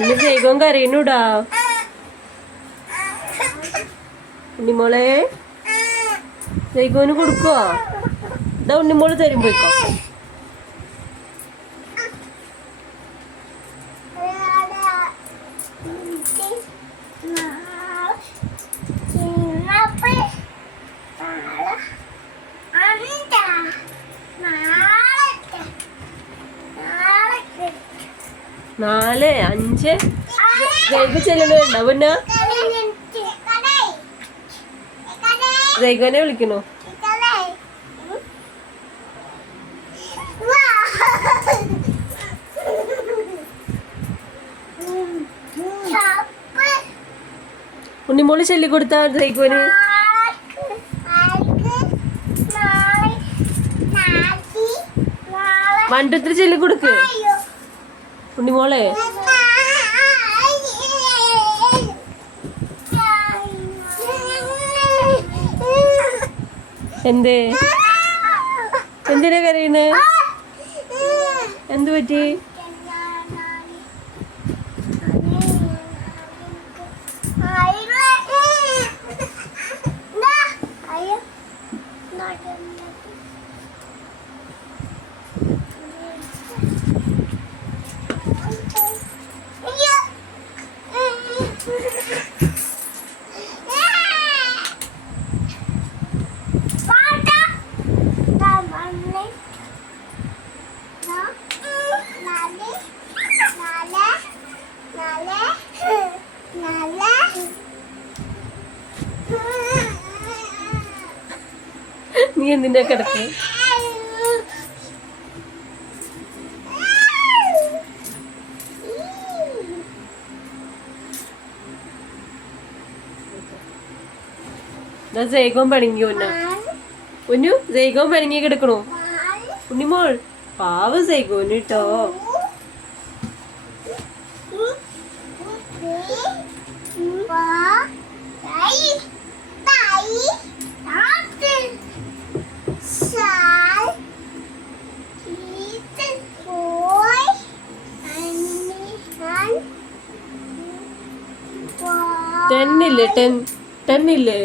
ഒന്ന് ജൈവം കരയണൂടാ. ഉണ്ണിമോളെ ജൈവന് കൊടുക്കുവോ? ഇതാ ഉണ്ണിമോള് തരും, പോയിക്കോ. നാല് അഞ്ച് ജൈവ ചെല്ലണ വേണ്ട പിന്നെ ജൈവനെ വിളിക്കണോ? ഉണ്ണിമോള് ചെല്ലി കൊടുത്താ ജൈവന്. വണ്ടത്തിൽ ചെല്ലി കൊടുക്ക് ഉണ്ണിമോളെ. എന്തേ എന്തിനാ കരയുന്നേ? എന്ത് പറ്റി? നീ എന്തിനാ കിടക്ക്? ജൈവം പണിങ്ങി ഉന്നു ജൈവം പണിങ്ങി കിടക്കണോ? ഉണ്ണിമോൾ പാവ ജൈവന് കേട്ടോ. ടെന്നില്ലേ?